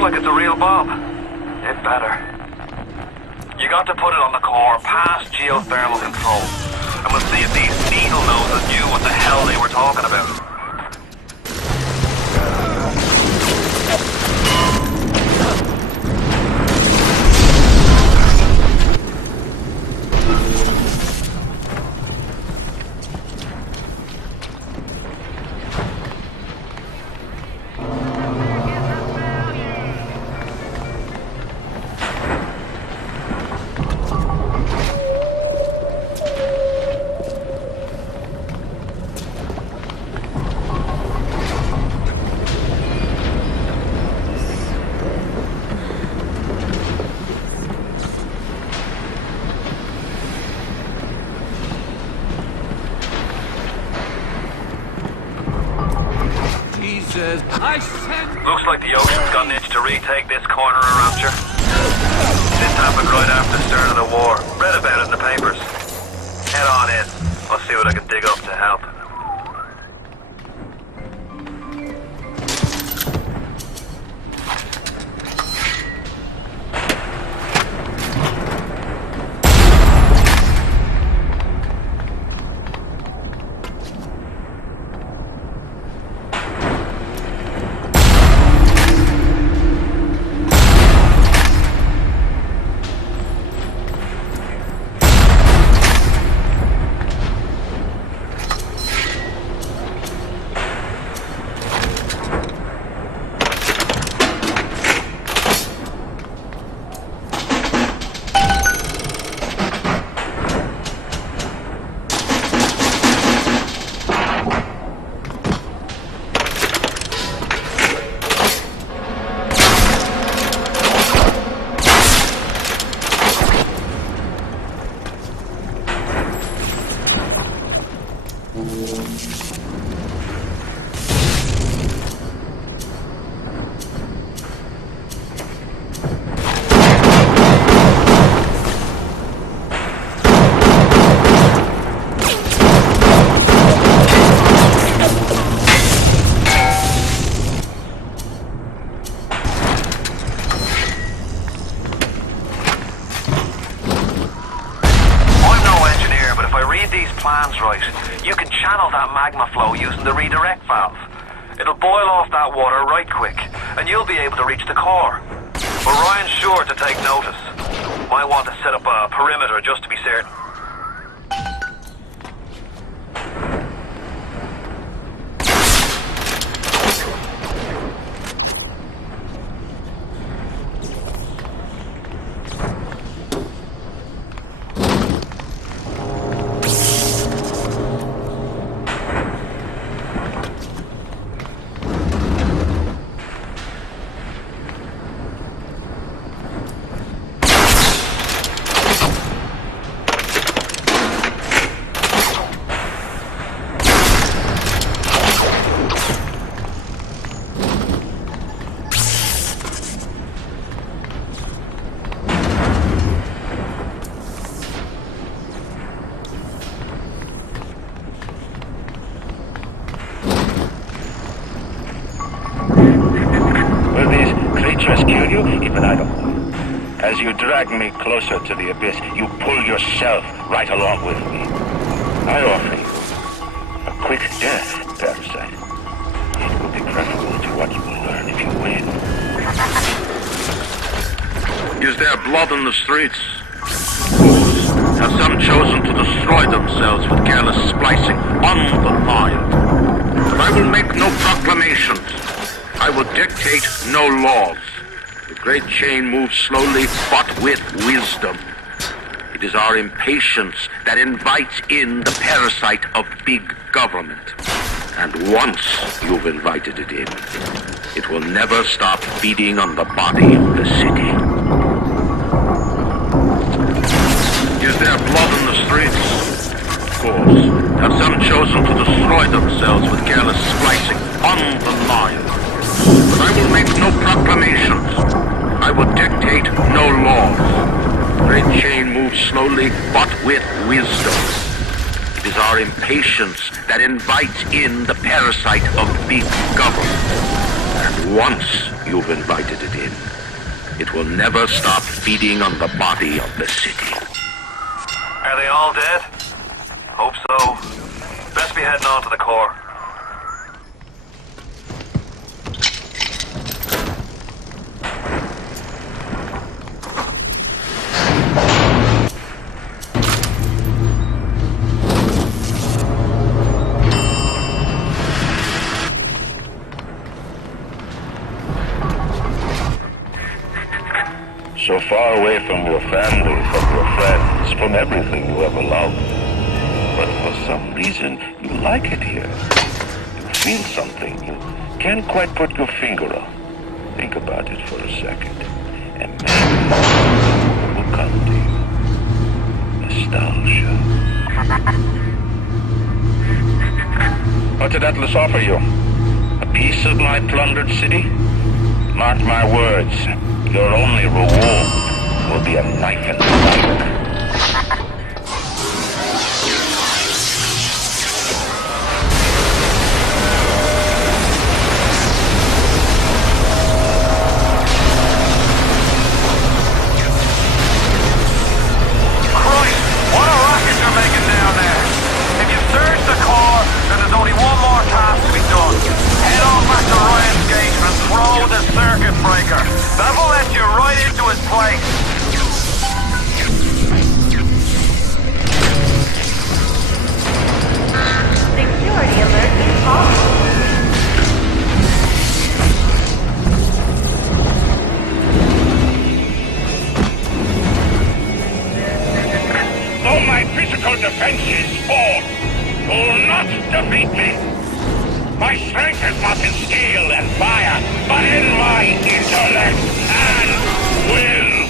like it's a real bomb. It better. You got to put it on the core past geothermal control. And we'll see if these needle noses knew what the hell they were talking about. Looks like the ocean's got an itch to retake this corner of Rapture. This happened right after the start of the war. Read about it in the papers. Head on in. I'll see what I can dig up to help. You can channel that magma flow using the redirect valve. It'll boil off that water right quick, and you'll be able to reach the core. But Ryan's sure to take notice. Might want to set up a perimeter just to be certain. Even I don't know. As you drag me closer to the abyss, you pull yourself right along with me. I offer you a quick death, Parasite. It will be preferable to what you will learn if you win. Is there blood in the streets? Fools. Have some chosen to destroy themselves with careless splicing on the line? But I will make no proclamations. I will dictate no laws. The great chain moves slowly, but with wisdom. It is our impatience that invites in the parasite of big government. And once you've invited it in, it will never stop feeding on the body of the city. Is there blood in the streets? Of course. Have some chosen to destroy themselves with careless splicing on the line? But I will make no proclamations. I will dictate no laws. The great chain moves slowly, but with wisdom. It is our impatience that invites in the parasite of big government. And once you've invited it in, it will never stop feeding on the body of the city. Are they all dead? Hope so. Best be heading on to the core. So far away from your family, from your friends, from everything you ever loved. But for some reason, you like it here. You feel something you can't quite put your finger on. Think about it for a second, and maybe it will come to you. Nostalgia. What did Atlas offer you? A piece of my plundered city? Mark my words. Your only reward will be a knife in the back. Christ, what a racket you're making down there. If you search the core, then there's only one more task to be done. Head on back to Ryan's gate and throw the circuit breaker. That will let you right into his place. Security alert is off. Though my physical defenses fall, you'll not defeat me. My strength is not in steel and fire, but in my intellect and will.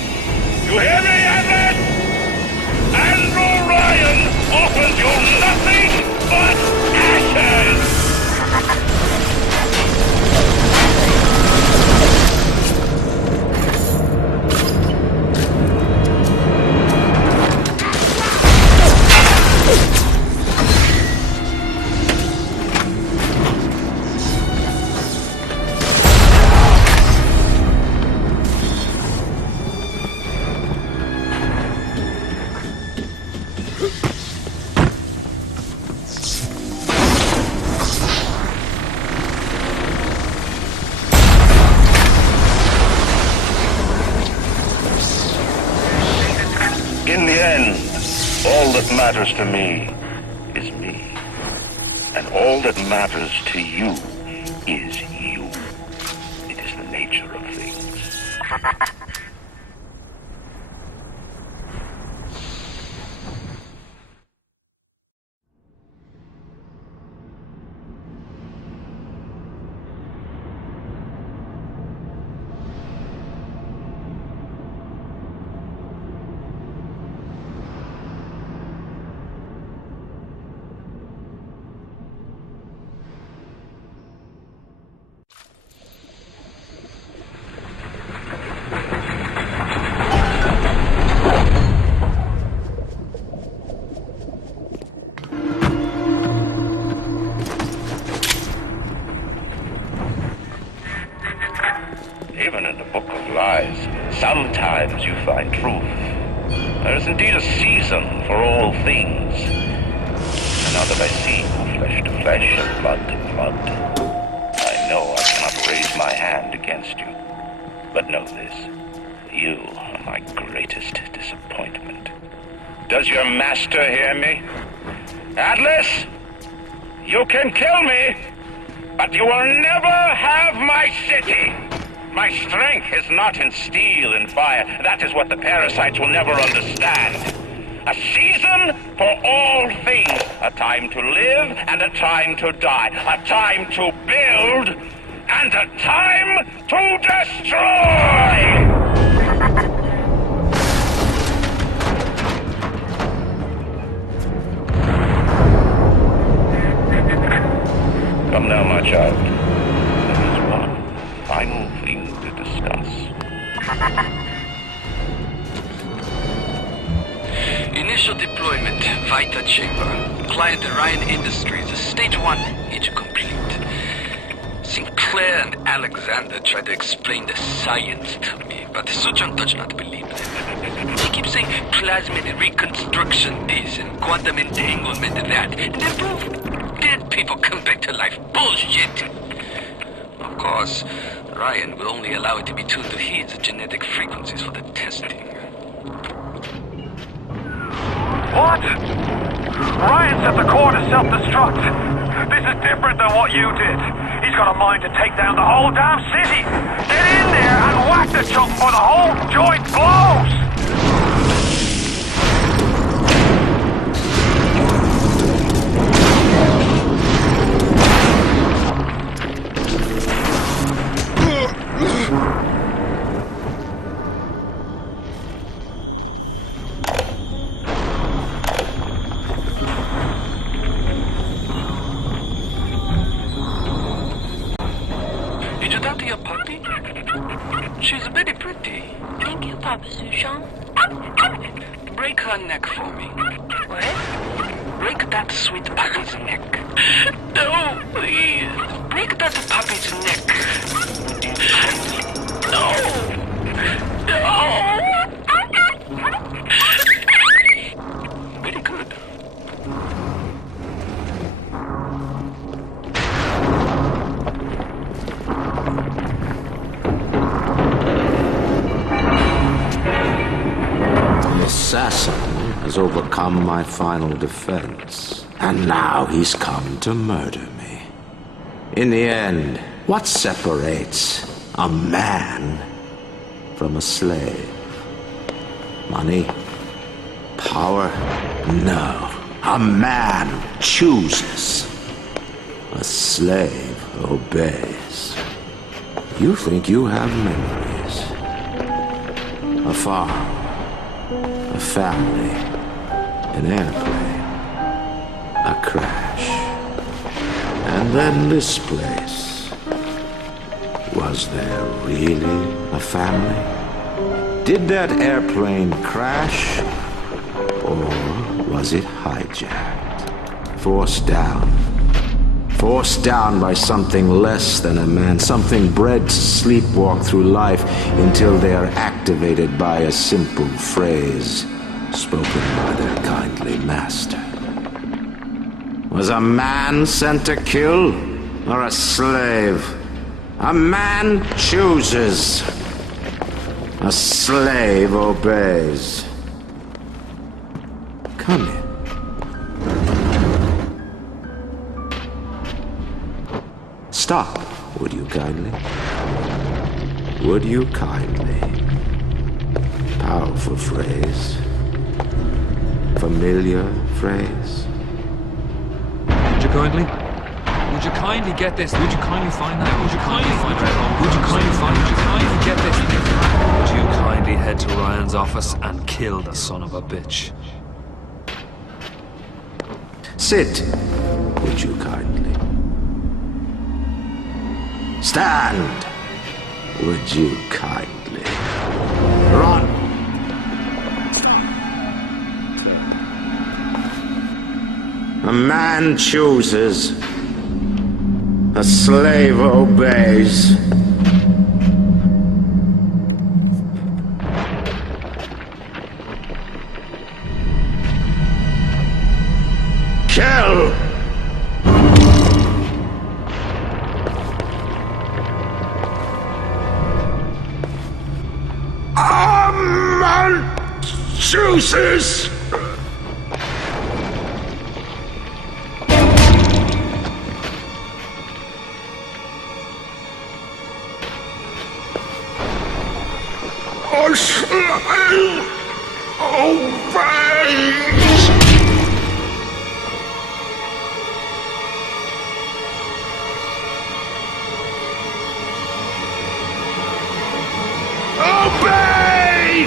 You hear me, Atlas? Andrew Ryan offers you nothing but ashes! In the end, all that matters to me is me. And all that matters to you is you. It is the nature of things. Even in the Book of Lies, sometimes you find truth. There is indeed a season for all things. And now that I see you flesh to flesh and blood to blood, I know I cannot raise my hand against you. But know this, you are my greatest disappointment. Does your master hear me? Atlas, you can kill me, but you will never have my city. My strength is not in steel and fire. That is what the parasites will never understand. A season for all things. A time to live and a time to die. A time to build and a time to destroy! Come now, my child. There is one final thing to discuss. Initial deployment, Vita Chamber. Client Ryan Industries, Stage 1, age complete. Sync Claire and Alexander tried to explain the science to me, but Suchong does not believe them. They keep saying plasmid reconstruction this and quantum entanglement that, and then poof, dead people come back to life. Bullshit! Of course, Ryan will only allow it to be tuned to his genetic frequencies for the testing. What? Ryan set the core to self-destruct. This is different than what you did. He's got a mind to take down the whole damn city. Get in there and whack the chunk for the whole joint blows! She's very pretty. Thank you, Papa Sushon. Break her neck for me. What? Break that sweet puppy's neck. No, please. Break that puppy's neck. No. No. Very good. Assassin has overcome my final defense, and now he's come to murder me. In the end, what separates a man from a slave? Money? Power? No. A man chooses. A slave obeys. You think you have memories. A farm. A family, an airplane, a crash, and then this place. Was there really a family? Did that airplane crash, or was it hijacked? Forced down by something less than a man, something bred to sleepwalk through life until they are activated by a simple phrase spoken by their kindly master. Was a man sent to kill, or a slave? A man chooses. A slave obeys. Come here. Stop, would you kindly? Would you kindly? Powerful phrase. Familiar phrase. Would you kindly? Would you kindly get this? Would you kindly find that? Would you kindly find that? Would you kindly find? Would you kindly get this? Would you kindly head to Ryan's office and kill the son of a bitch? Sit, would you kindly? Stand, would you kindly? Run! A man chooses. A slave obeys. Kill! A man chooses. A slave obeys. Obey!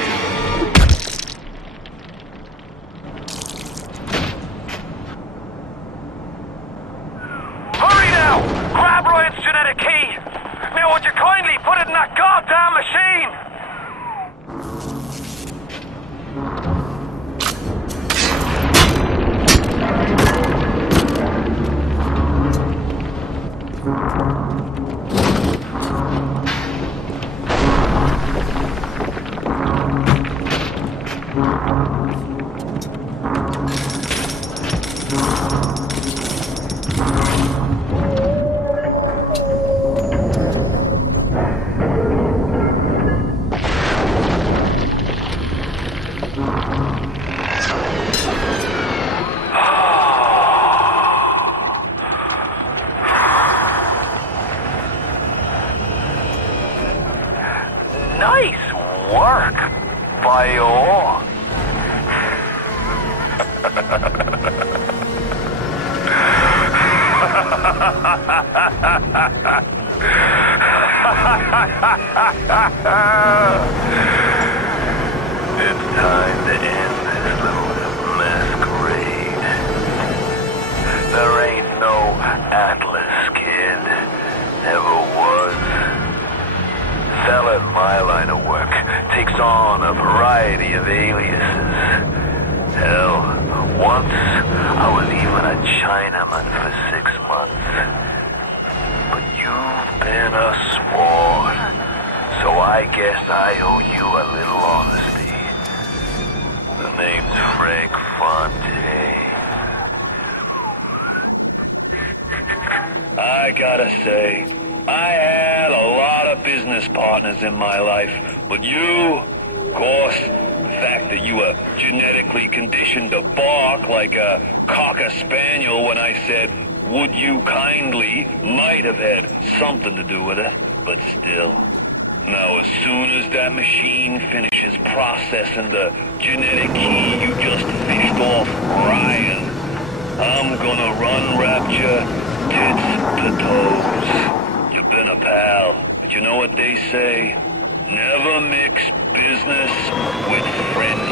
Nice work, Bio. It's time to end this little masquerade. There ain't no Atlas, kid. Never was. Fella in my line of work takes on a variety of aliases. Hell, once I was even a Chinaman for 6 months. But you've been a sport, so I guess I owe you a little honesty. The name's Frank Fontaine. I gotta say, I had a lot of business partners in my life, but you, of course, the fact that you were genetically conditioned to bark like a cocker spaniel when I said, would you kindly, might have had something to do with it, but still. Now, as soon as that machine finishes processing the genetic key you just fished off Ryan, I'm gonna run Rapture tits to toes. You've been a pal, but you know what they say? Never mix business with friends.